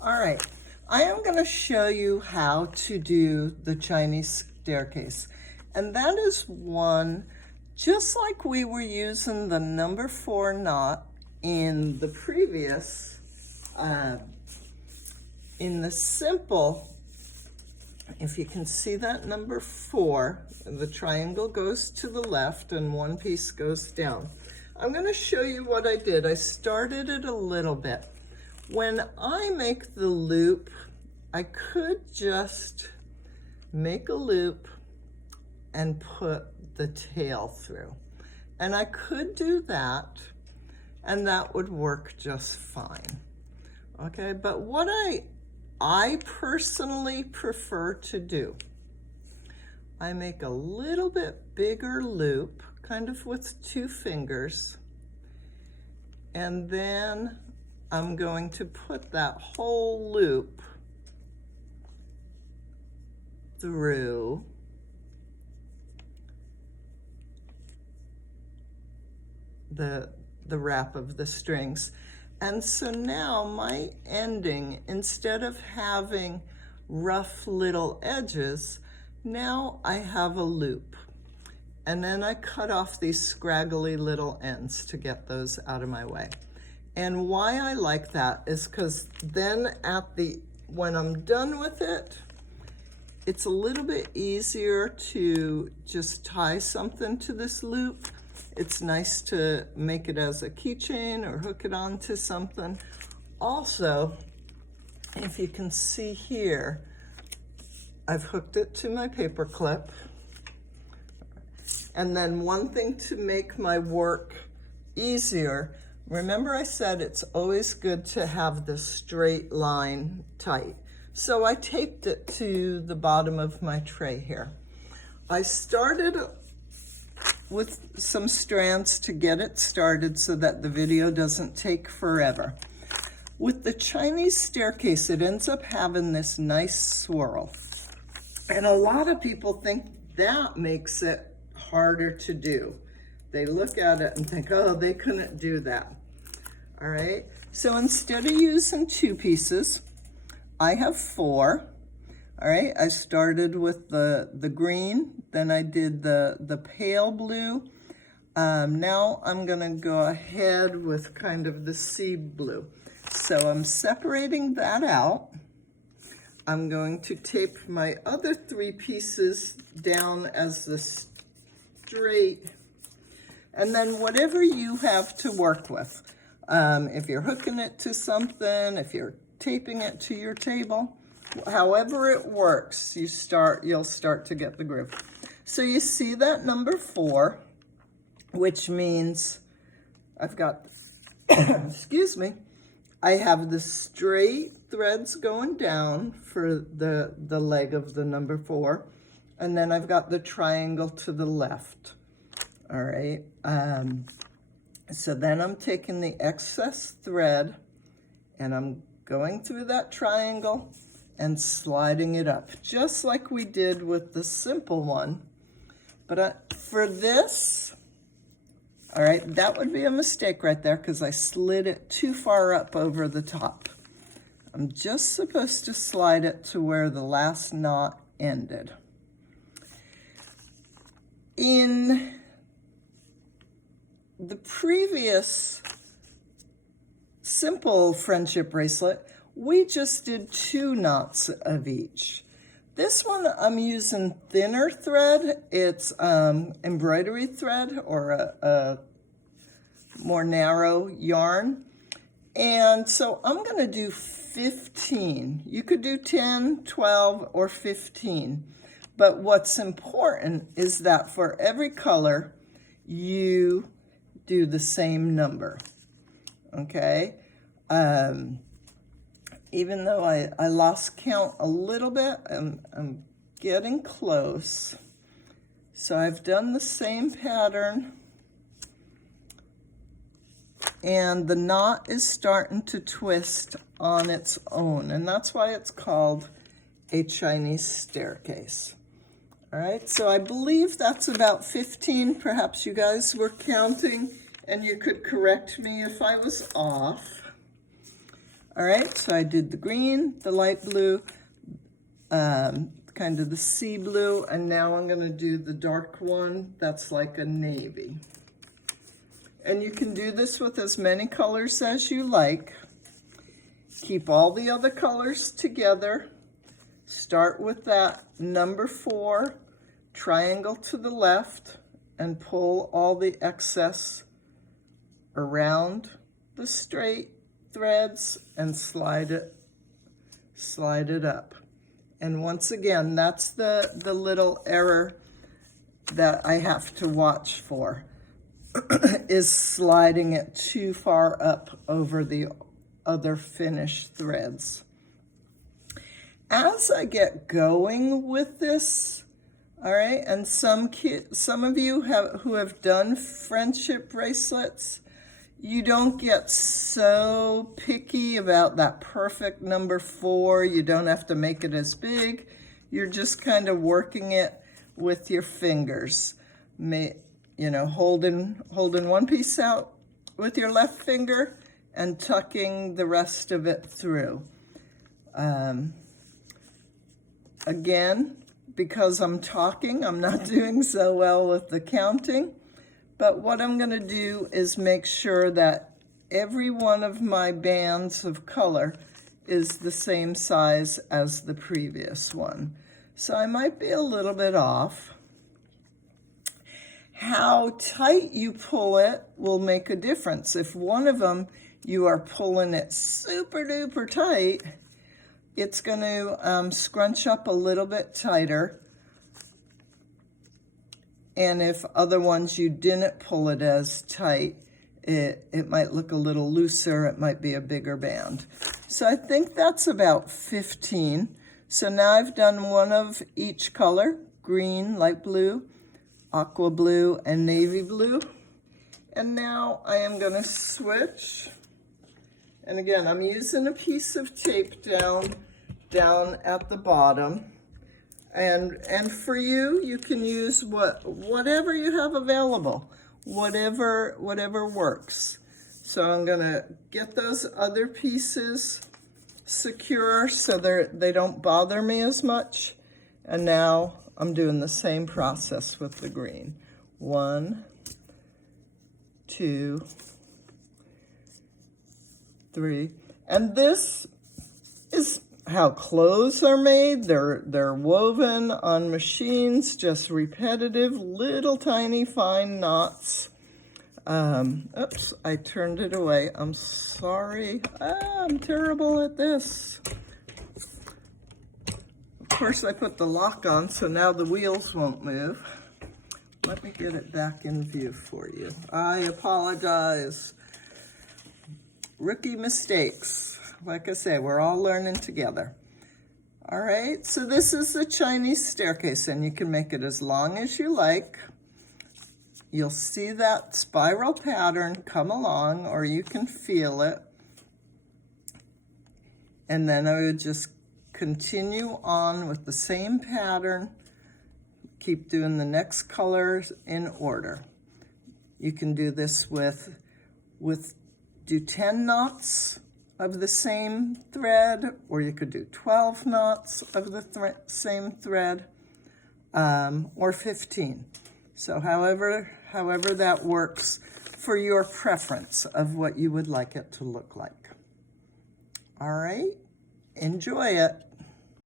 All right, I am going to show you how to do the Chinese staircase. And that is one, just like we were using the number 4 knot in the previous, in the simple, if you can see that number 4, the triangle goes to the left and one piece goes down. I'm going to show you what I did. I started it a little bit. When I make the loop, I could just make a loop and put the tail through. And I could do that, and that would work just fine. Okay, but what I personally prefer to do, I make a little bit bigger loop, kind of with 2 fingers, and then I'm going to put that whole loop through the wrap of the strings. And so now my ending, instead of having rough little edges, now I have a loop. And then I cut off these scraggly little ends to get those out of my way. And why I like that is because then when I'm done with it, it's a little bit easier to just tie something to this loop. It's nice to make it as a keychain or hook it onto something. Also, if you can see here, I've hooked it to my paper clip. And then one thing to make my work easier, remember I said it's always good to have the straight line tight. So I taped it to the bottom of my tray here. I started with some strands to get it started so that the video doesn't take forever. With the Chinese staircase, it ends up having this nice swirl. And a lot of people think that makes it harder to do. They look at it and think, oh, they couldn't do that. All right, so instead of using 2 pieces, I have 4. All right, I started with the green, then I did the pale blue. Now I'm gonna go ahead with kind of the sea blue. So I'm separating that out. I'm going to tape my other 3 pieces down as the straight, and then whatever you have to work with. If you're hooking it to something, if you're taping it to your table, however it works, you'll start to get the groove. So you see that number 4, which means I've got, excuse me, I have the straight threads going down for the leg of the number 4, and then I've got the triangle to the left. All right, so then I'm taking the excess thread and I'm going through that triangle and sliding it up, just like we did with the simple one. But for this, all right, that would be a mistake right there because I slid it too far up over the top. I'm just supposed to slide it to where the last knot ended. In the previous simple friendship bracelet, we just did 2 knots of each. This one I'm using thinner thread. It's embroidery thread or a more narrow yarn. And so I'm gonna do 15. You could do 10, 12, or 15. But what's important is that for every color, you do the same number, okay? Even though I lost count a little bit, I'm getting close. So I've done the same pattern, and the knot is starting to twist on its own, and that's why it's called a Chinese staircase. All right, so I believe that's about 15. Perhaps you guys were counting and you could correct me if I was off. All right, so I did the green, the light blue, kind of the sea blue, and now I'm going to do the dark one that's like a navy. And you can do this with as many colors as you like. Keep all the other colors together. Start with that number 4, triangle to the left, and pull all the excess around the straight threads and slide it up. And once again, that's the little error that I have to watch for, is sliding it too far up over the other finished threads. As I get going with this, all right, and some of you who have done friendship bracelets, you don't get so picky about that perfect number 4. You don't have to make it as big. You're just kind of working it with your fingers. You know, holding one piece out with your left finger and tucking the rest of it through. Again, because I'm talking, I'm not doing so well with the counting. But what I'm going to do is make sure that every one of my bands of color is the same size as the previous one. So I might be a little bit off. How tight you pull it will make a difference. If one of them you are pulling it super duper tight, it's going to scrunch up a little bit tighter. And if other ones you didn't pull it as tight, it might look a little looser. It might be a bigger band. So I think that's about 15. So now I've done one of each color: green, light blue, aqua blue, and navy blue. And now I am going to switch. And again, I'm using a piece of tape down at the bottom. And for you, you can use whatever you have available, whatever works. So I'm gonna get those other pieces secure so they don't bother me as much. And now I'm doing the same process with the green. 1, 2, 3, and this is how clothes are made. They're woven on machines, just repetitive, little tiny fine knots. Oops, I turned it away. I'm sorry. I'm terrible at this. Of course, I put the lock on, so now the wheels won't move. Let me get it back in view for you. I apologize. Rookie mistakes. Like I say, we're all learning together. All right, so this is the Chinese staircase, and you can make it as long as you like. You'll see that spiral pattern come along, or you can feel it. And then I would just continue on with the same pattern. Keep doing the next colors in order. You can do this do 10 knots of the same thread, or you could do 12 knots of the same thread, or 15. So however that works for your preference of what you would like it to look like. All right, enjoy it.